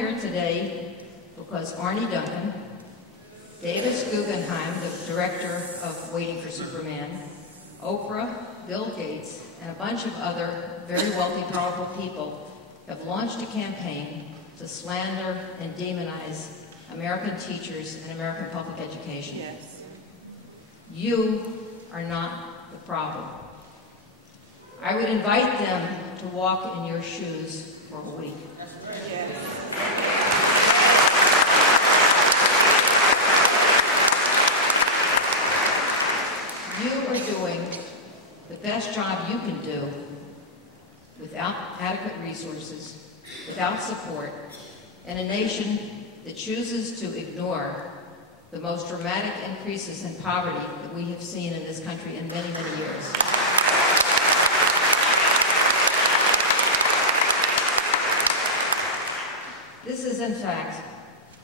here today because Arne Duncan, Davis Guggenheim, the director of Waiting for Superman, Oprah, Bill Gates, and a bunch of other very wealthy, powerful people have launched a campaign to slander and demonize American teachers and American public education. Yes. You are not the problem. I would invite them to walk in your shoes for a week. Yes. You are doing the best job you can do without adequate resources, without support, in a nation that chooses to ignore the most dramatic increases in poverty that we have seen in this country in many, many years. This is, in fact,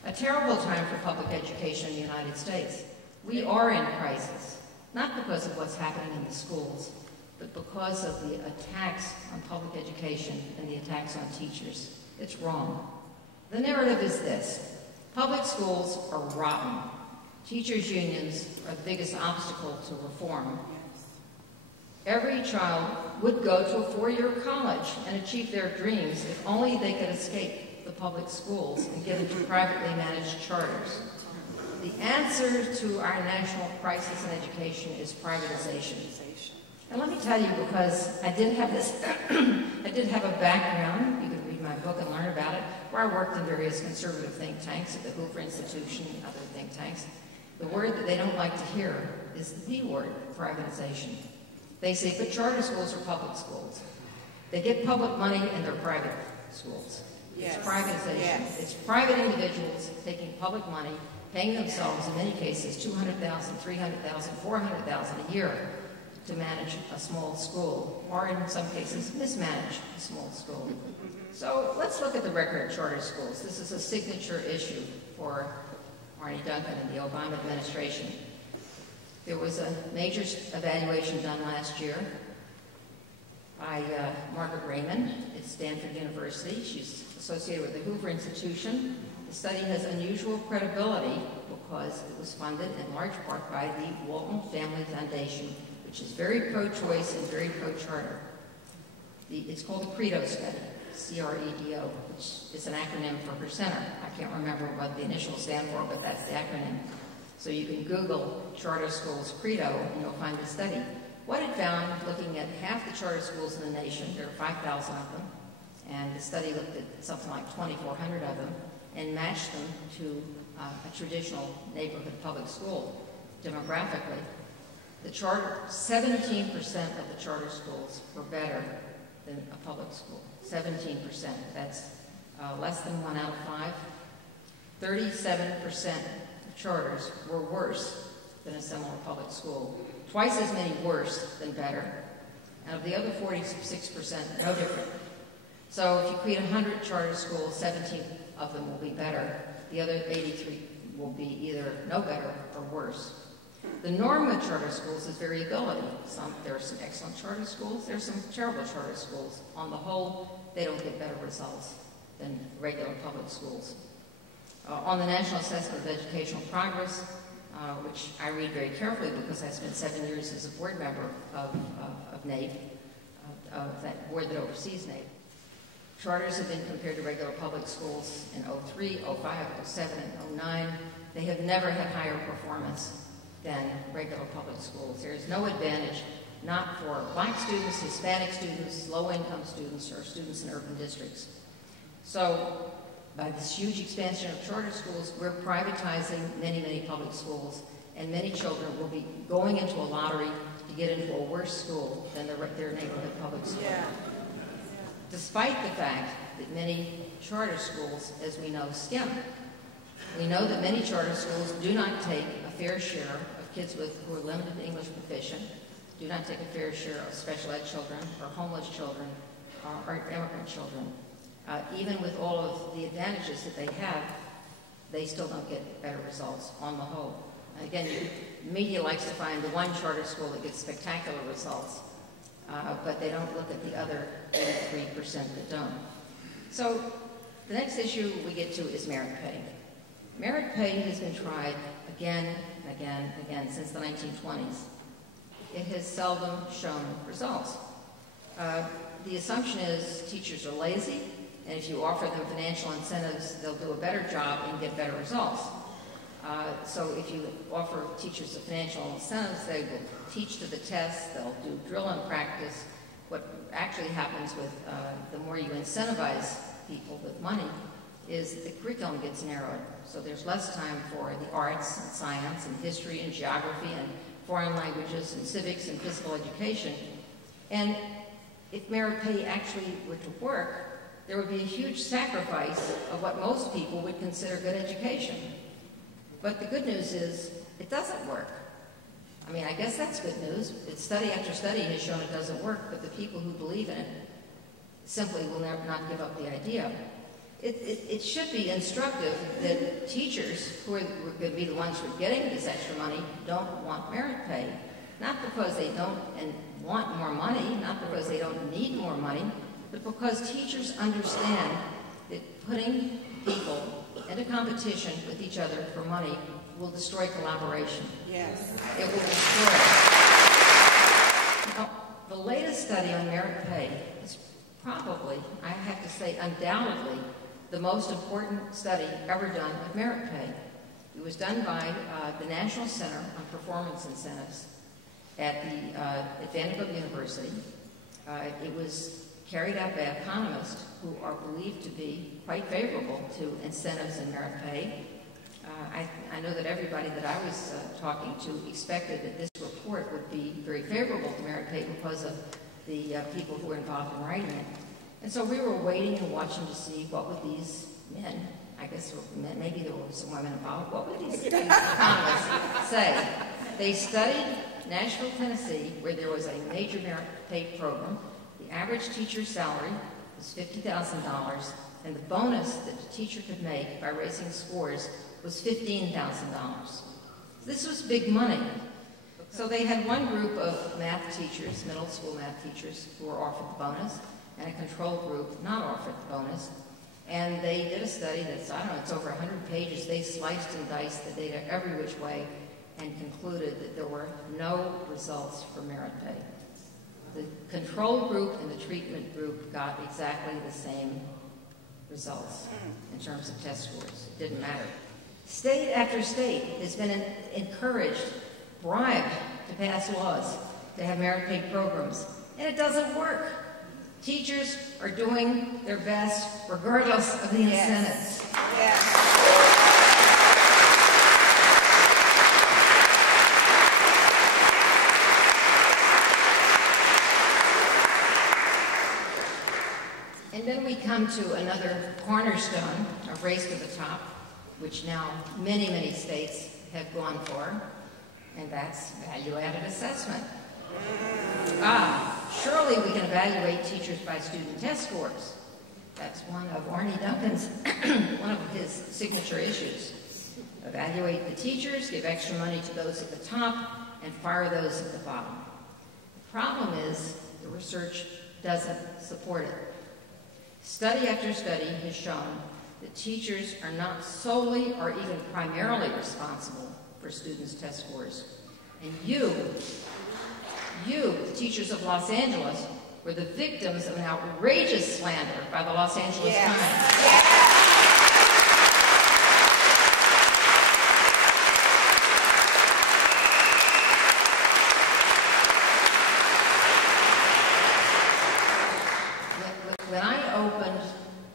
a terrible time for public education in the United States. We are in crisis, not because of what's happening in the schools, but because of the attacks on public education and the attacks on teachers. It's wrong. The narrative is this: public schools are rotten. Teachers' unions are the biggest obstacle to reform. Every child would go to a four-year college and achieve their dreams if only they could escape the public schools and get into privately managed charters. The answer to our national crisis in education is privatization. And let me tell you, because I did have this, I did have a background, you can read my book and learn about it, where I worked in various conservative think tanks at the Hoover Institution and other think tanks. The word that they don't like to hear is the word, privatization. They say, but charter schools are public schools. They get public money and they're private schools. Yes. It's privatization. Yes. It's private individuals taking public money, paying themselves, in many cases, $200,000, $300,000, $400,000 a year to manage a small school, or in some cases, mismanage a small school. So let's look at the record of charter schools. This is a signature issue for Arne Duncan and the Obama administration. There was a major evaluation done last year by Margaret Raymond at Stanford University. She's associated with the Hoover Institution. The study has unusual credibility because it was funded in large part by the Walton Family Foundation, which is very pro-choice and very pro-charter. It's called the CREDO study, C-R-E-D-O, which is an acronym for percenter. I can't remember what the initials stand for, but that's the acronym. So you can Google charter schools CREDO and you'll find the study. What it found, looking at half the charter schools in the nation, there are 5,000 of them, and the study looked at something like 2,400 of them and matched them to a traditional neighborhood public school demographically. The charter, 17% of the charter schools were better than a public school. 17%. That's less than 1 out of 5. 37% of charters were worse than a similar public school. Twice as many worse than better. And of the other 46%, no different. So if you create 100 charter schools, 17 of them will be better. The other 83 will be either no better or worse. The norm with charter schools is variability. There are some excellent charter schools, there are some terrible charter schools. On the whole, they don't get better results than regular public schools. On the National Assessment of Educational Progress, which I read very carefully because I spent 7 years as a board member of NAEP, of that board that oversees NAEP. Charters have been compared to regular public schools in 03, 05, 07, and 09. They have never had higher performance than regular public schools. There is no advantage, not for black students, Hispanic students, low-income students, or students in urban districts. So by this huge expansion of charter schools, we're privatizing many, many public schools, and many children will be going into a lottery to get into a worse school than their neighborhood public school. Yeah. Despite the fact that many charter schools, as we know, skim. We know that many charter schools do not take a fair share of kids who are limited English proficient, do not take a fair share of special ed children, or homeless children, or immigrant children. Even with all of the advantages that they have, they still don't get better results on the whole. And again, the media likes to find the one charter school that gets spectacular results, but they don't look at the other 83% that don't. So The next issue we get to is merit pay. Merit pay has been tried again and again and again since the 1920s. It has seldom shown results. The assumption is teachers are lazy, and if you offer them financial incentives, they'll do a better job and get better results. So if you offer teachers the financial incentives, they will teach to the test, they'll do drill and practice. What actually happens with the more you incentivize people with money is the curriculum gets narrowed. So there's less time for the arts and science and history and geography and foreign languages and civics and physical education. And if merit pay actually were to work, there would be a huge sacrifice of what most people would consider good education. But the good news is it doesn't work. I mean, I guess that's good news. Study after study has shown it doesn't work, but the people who believe in it simply will not give up the idea. It should be instructive that teachers, who are going to be the ones who are getting this extra money, don't want merit pay. Not because they don't want more money, not because they don't need more money, but because teachers understand that putting people into competition with each other for money will destroy collaboration. Yes. It will destroy it. Now, the latest study on merit pay is probably, I have to say, undoubtedly, the most important study ever done of merit pay. It was done by the National Center on Performance Incentives at Vanderbilt University. It was carried out by economists who are believed to be quite favorable to incentives and merit pay. I know that everybody that I was talking to expected that this report would be very favorable to merit pay because of the people who were involved in writing it. And so we were waiting and watching to see what would these men, I guess maybe there were some women involved, what would these economists say? They studied Nashville, Tennessee, where there was a major merit pay program. The average teacher's salary was $50,000, and the bonus that the teacher could make by raising scores was $15,000. This was big money. So they had one group of math teachers, middle school math teachers, who were offered the bonus, and a control group not offered the bonus. And they did a study that's, I don't know, it's over 100 pages. They sliced and diced the data every which way and concluded that there were no results for merit pay. The control group and the treatment group got exactly the same results in terms of test scores. It didn't matter. State after state has been encouraged, bribed to pass laws to have merit pay programs, and it doesn't work. Teachers are doing their best regardless of the incentives. Yes. And then we come to another cornerstone of Race to the Top, which now many, many states have gone for, and that's value-added assessment. Surely we can evaluate teachers by student test scores. That's one of Arne Duncan's, one of his signature issues. Evaluate the teachers, give extra money to those at the top, and fire those at the bottom. The problem is the research doesn't support it. Study after study has shown that teachers are not solely or even primarily responsible for students' test scores. And you, the teachers of Los Angeles, were the victims of an outrageous slander by the Los Angeles Times. When I opened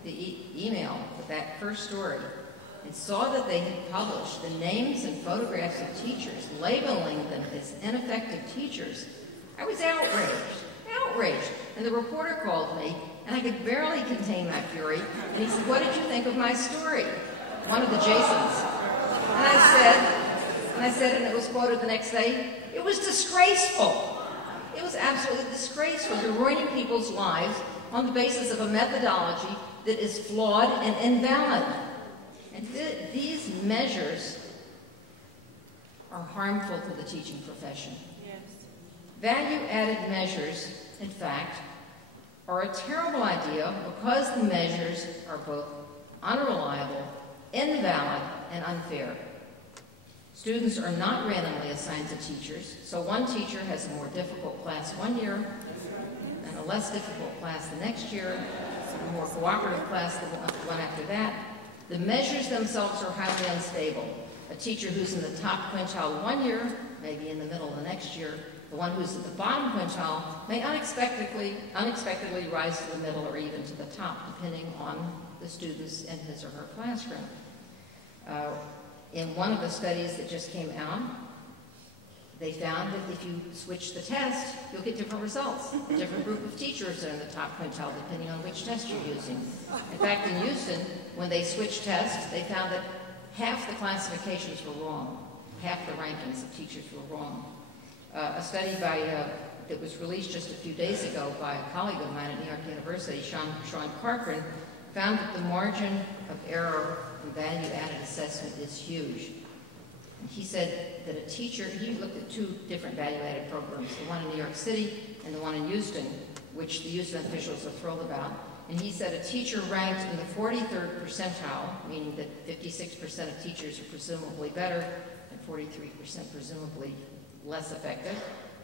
the email with that first story and saw that they had published the names and photographs of teachers, labeling them as ineffective teachers, I was outraged. And the reporter called me, and I could barely contain my fury, and he said, "What did you think of my story?" One of the Jasons. And I said, and it was quoted the next day, "It was disgraceful. It was absolutely disgraceful. You're ruining people's lives on the basis of a methodology that is flawed and invalid." And these measures are harmful to the teaching profession. Yes. Value-added measures, in fact, are a terrible idea because the measures are both unreliable, invalid, and unfair. Students are not randomly assigned to teachers, so one teacher has a more difficult class one year and a less difficult class the next year, a more cooperative class the one after that. The measures themselves are highly unstable. A teacher who's in the top quintile one year may be in the middle the next year. The one who's at the bottom quintile may unexpectedly rise to the middle or even to the top, depending on the students in his or her classroom. In one of the studies that just came out, they found that if you switch the test, you'll get different results. A different group of teachers are in the top quintile, depending on which test you're using. In fact, in Houston, when they switched tests, they found that half the classifications were wrong. Half the rankings of teachers were wrong. A study that was released just a few days ago by a colleague of mine at New York University, Sean Corcoran, found that the margin of error in value-added assessment is huge. And he said that a teacher, he looked at two different value-added programs, the one in New York City and the one in Houston, which the Houston officials are thrilled about. And he said a teacher ranked in the 43rd percentile, meaning that 56% of teachers are presumably better and 43% presumably less effective.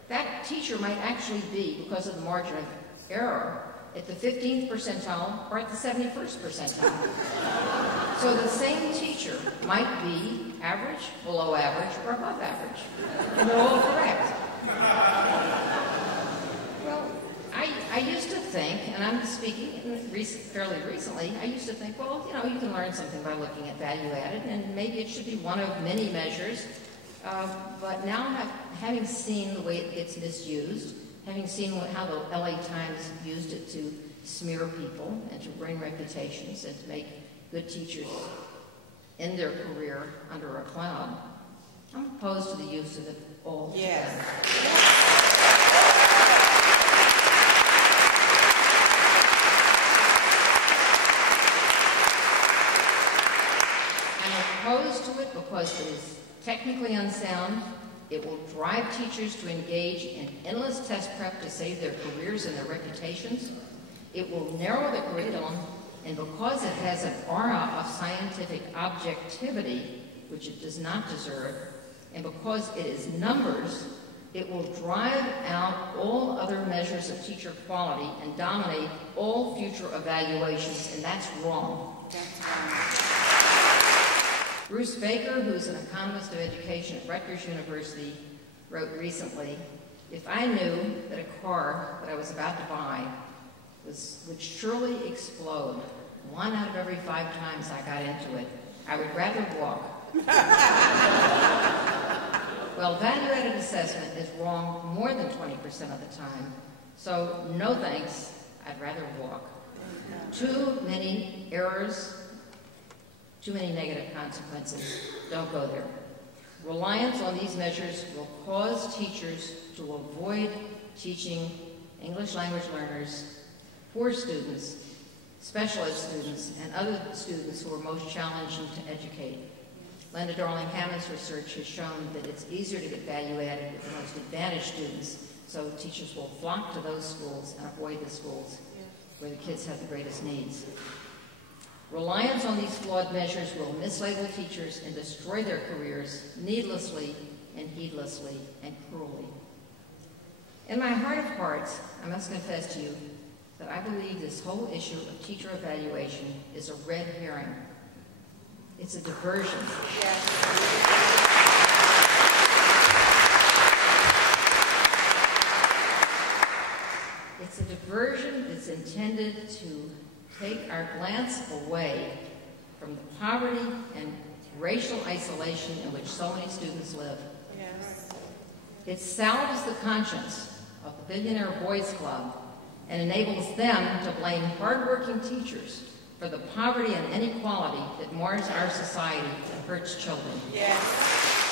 That teacher might actually be, because of the margin of error, at the 15th percentile or at the 71st percentile. So the same teacher might be average, below average, or above average. And they're all correct. Well, I used to think, and I'm speaking fairly recently, I used to think, well, you know, you can learn something by looking at value added, and maybe it should be one of many measures. But now, having seen the way it gets misused, having seen how the LA Times used it to smear people and to bring reputations and to make good teachers end their career under a cloud, I'm opposed to the use of it all together. Yes. I'm opposed to it because it is technically unsound. It will drive teachers to engage in endless test prep to save their careers and their reputations. It will narrow the curriculum, and because it has an aura of scientific objectivity, which it does not deserve, and because it is numbers, it will drive out all other measures of teacher quality and dominate all future evaluations, and that's wrong. Bruce Baker, who's an economist of education at Rutgers University, wrote recently, "If I knew that a car that I was about to buy would surely explode 1 out of every 5 times I got into it, I would rather walk." Well, value-added assessment is wrong more than 20% of the time, so no thanks, I'd rather walk. Too many errors, too many negative consequences. Don't go there. Reliance on these measures will cause teachers to avoid teaching English language learners, poor students, special ed students, and other students who are most challenging to educate. Linda Darling-Hammond's research has shown that it's easier to get value added with the most advantaged students, so teachers will flock to those schools and avoid the schools where the kids have the greatest needs. Reliance on these flawed measures will mislabel teachers and destroy their careers needlessly and heedlessly and cruelly. In my heart of hearts, I must confess to you that I believe this whole issue of teacher evaluation is a red herring. It's a diversion. It's a diversion that's intended to take our glance away from the poverty and racial isolation in which so many students live. Yes. It salves the conscience of the Billionaire Boys Club and enables them to blame hardworking teachers for the poverty and inequality that mars our society and hurts children. Yes.